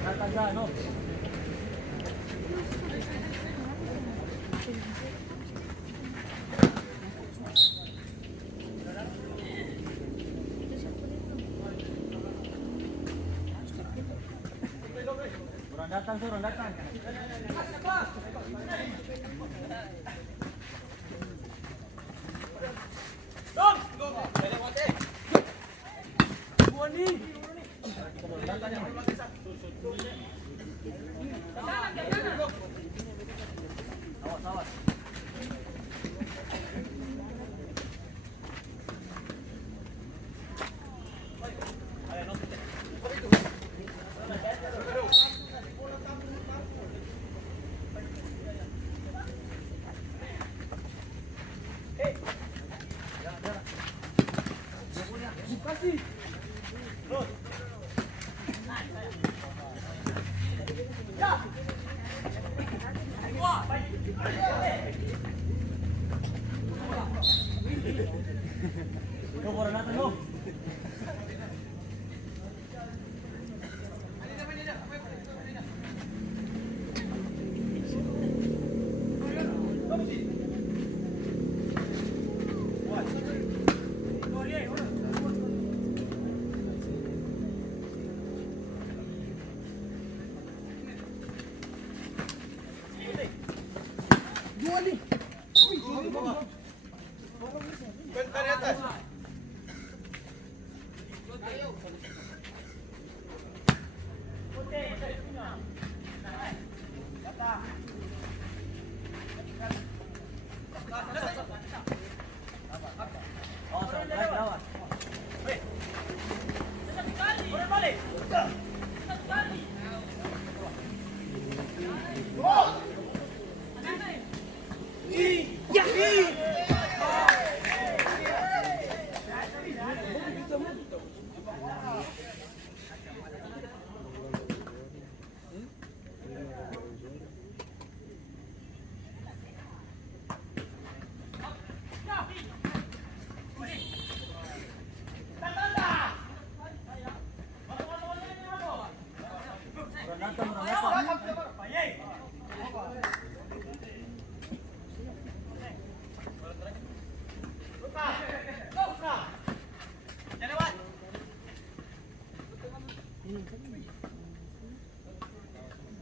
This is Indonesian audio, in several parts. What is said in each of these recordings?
Datang sa ano? Orang datang, orang datang. Awas, awas. Go, orang datang, go.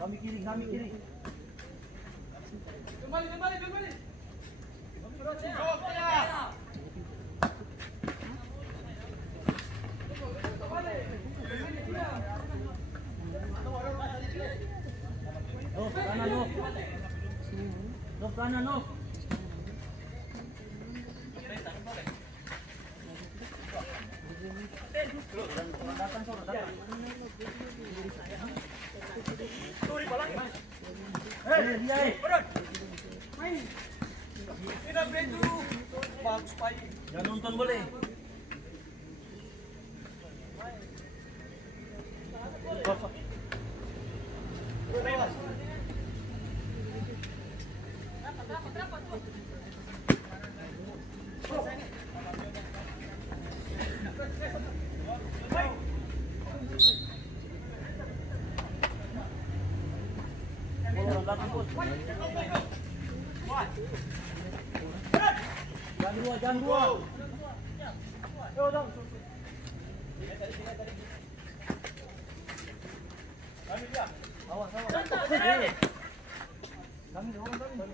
Kami kiri, kami kiri. Kembali. Kanan, no. Jangan nonton boleh. Jangan dua. Awas. Kami dorong kami.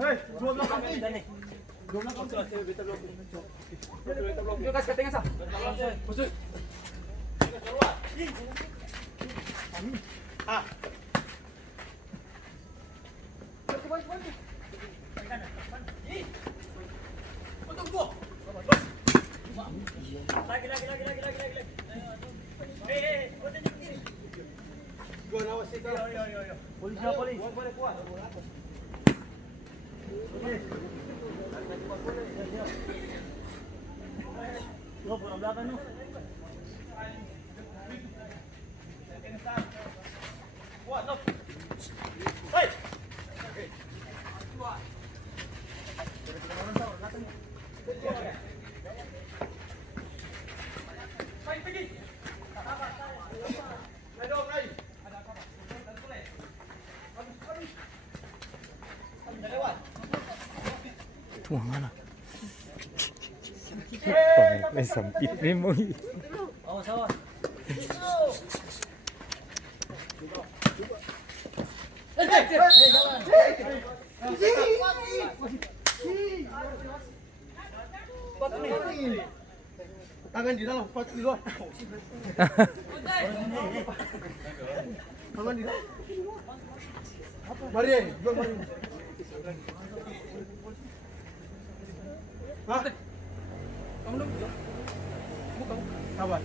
Hei, dua belakang nih. Dua belakang terakhir beta blok. Yuk kasih ketengan sah. Bosui. Ah. Lagi. Hei, gua nawas itu. Yo. Polis. Boleh kuat. Oke. Lo, bola belakang no. Kuat, no. Hei. Wah mana? May sampit rin mo. Awas, awas. Tangan di dalam, sepatu di luar. Tangan di dalam. Mari, belum mari. Hah? Kamu dong. Kamu. Sabar.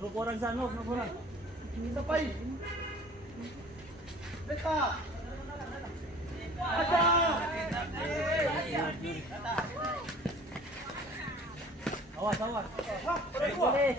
Dua orang sana, dua orang. Sampai. Beta. Ada. Awas, awas. Boleh.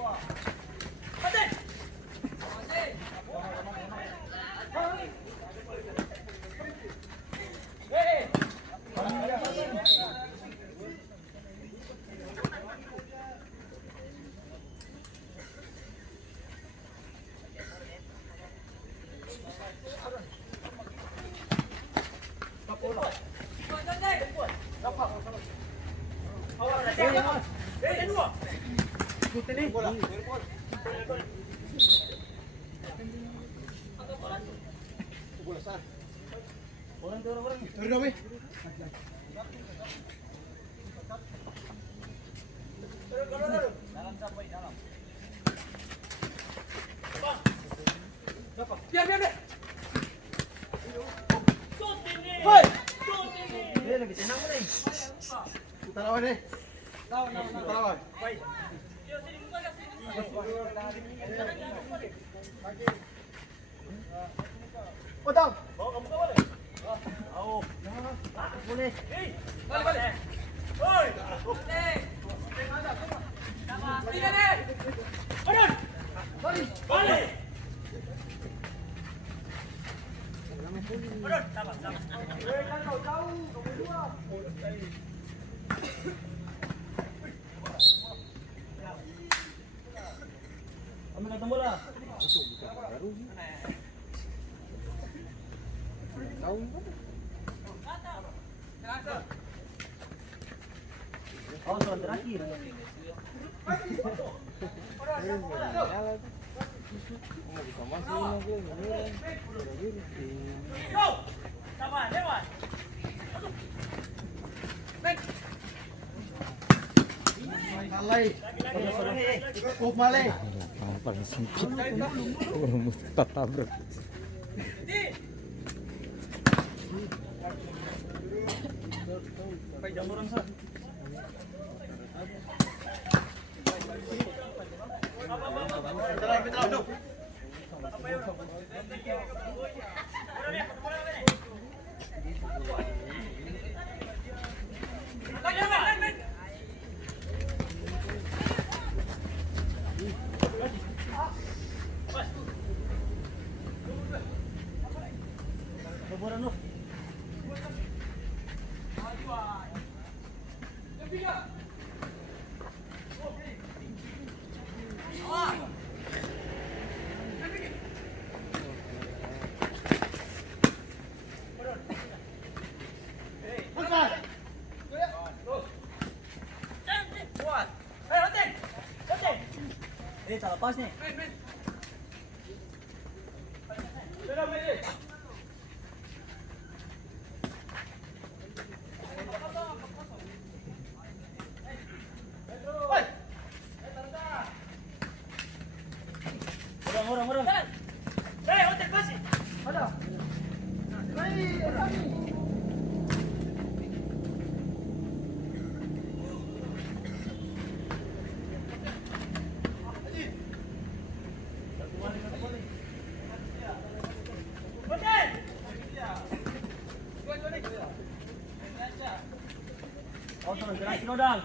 Turun dong, Mi. Biar. Hoi. Lagi tenang nih. Kita lawan nih. Kita lawan. Potong. Boleh. Balik. Hoi. Balik. Kami ketemu lah. Oh, soal terakhir. Kalai. Oh, malay. Paling sempit. Orang mesti tabrak. Baik, jam orang sah. Betul. Boboran lu. Lepas nih. Murang. Oh, sino dang.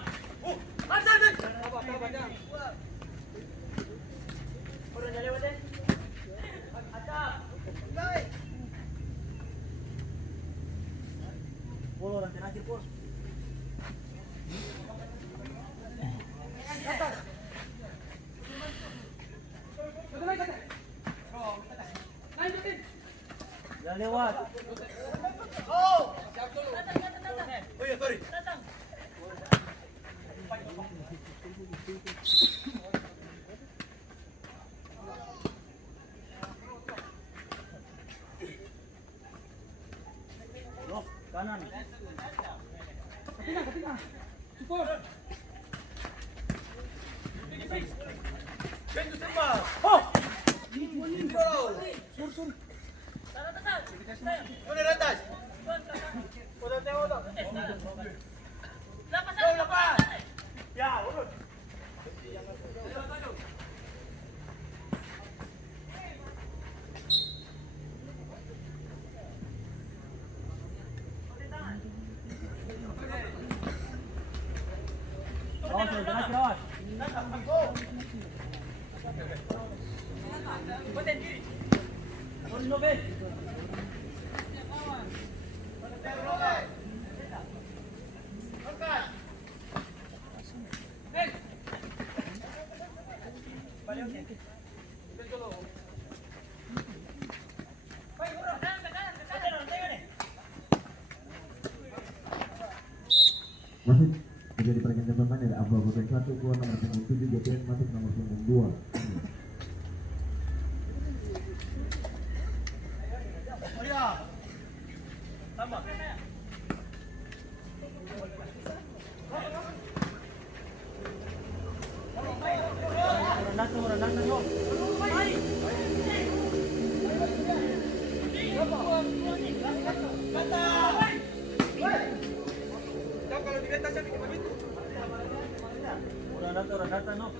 Polo orang terakhir, Pol. Jangan lewat. Oh iya, sorry. Loh, kanan. Awas, terakhir awas. Turun, Ben. Masih menjadi pergantian pemain dari abu-abu 1 gol nomor 7 JPS masuk nomor 2. Rendah yuk. Orang datang no.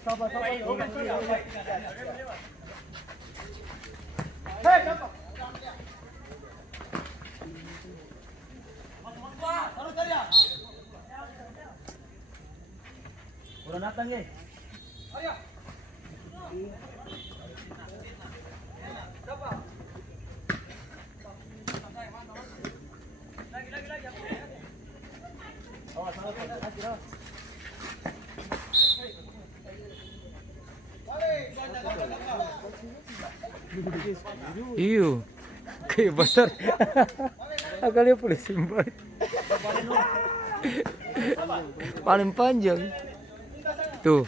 Sabar. Hei, dapat. Orang datang, ye. Ayo. Dapat. Lagi. Awas. Iyo, kayak besar. Akalnya polisi mbak. Paling panjang. Tuh.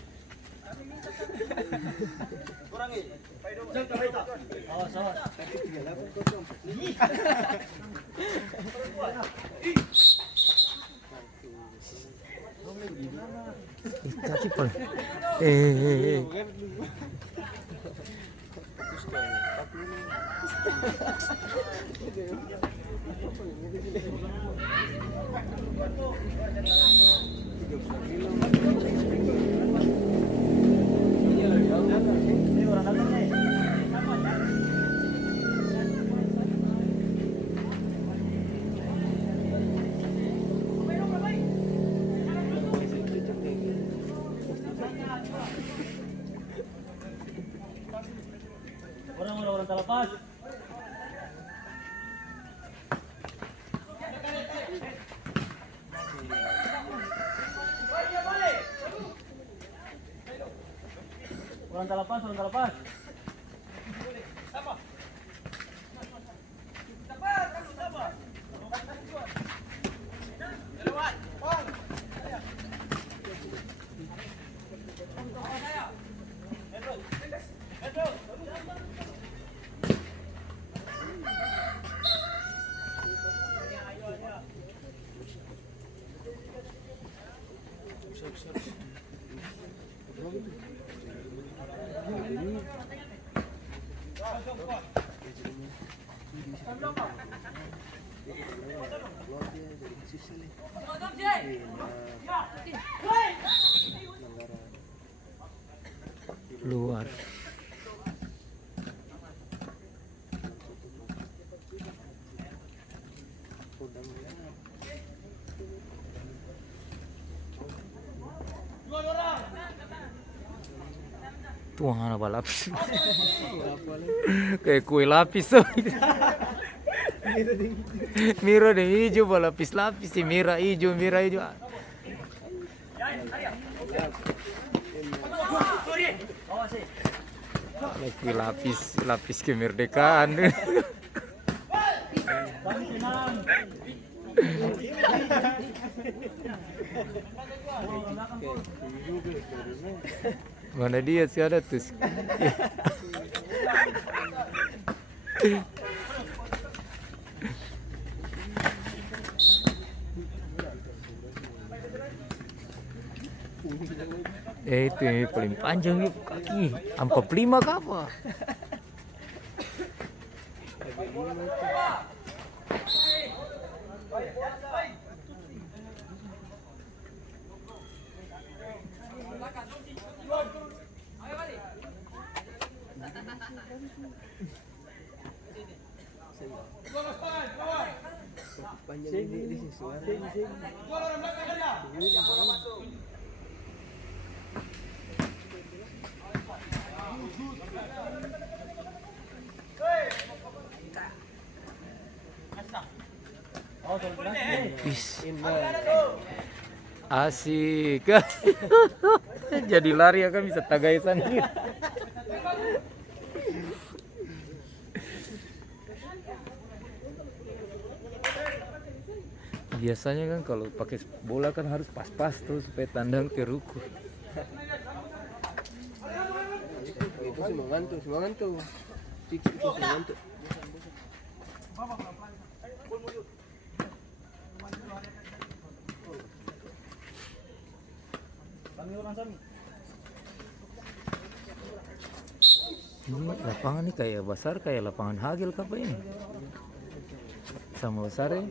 Awas. Kaki paling. Orang datang nih. Orang terlepas. Orang terlepas. Luar. Tuang apa lapis? Kayak kue lapis. Mira deh hijau, lapis-lapis sih, mira hijau. Kue lapis kemerdekaan. Mana dia sih ada tuh. Itu yang paling panjang nih kaki. 45 ke apa? Panjang ini suara. Wis. Asik. Jadi lari ya kan bisa tagaisan gitu. Biasanya kan kalau pakai bola kan harus pas-pas tuh supaya tandang terukur. Itu semangat tuh. Cicik itu semangat tuh. Ini lapangan nih kayak besar, kayak lapangan Hagel apa ini? Sama besar ya.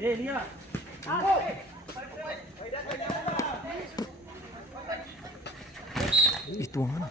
Lihat. Itu mana?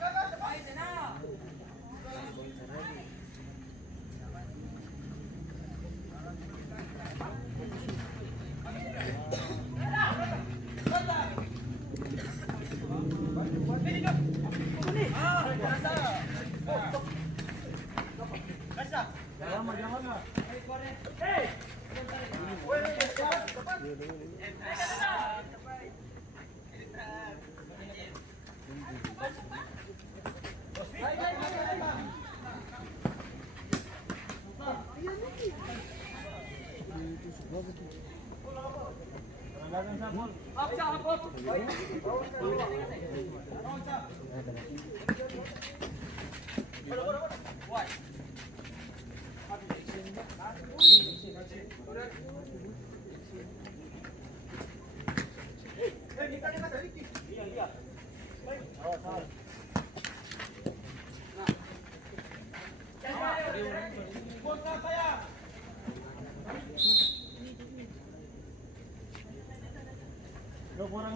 Orang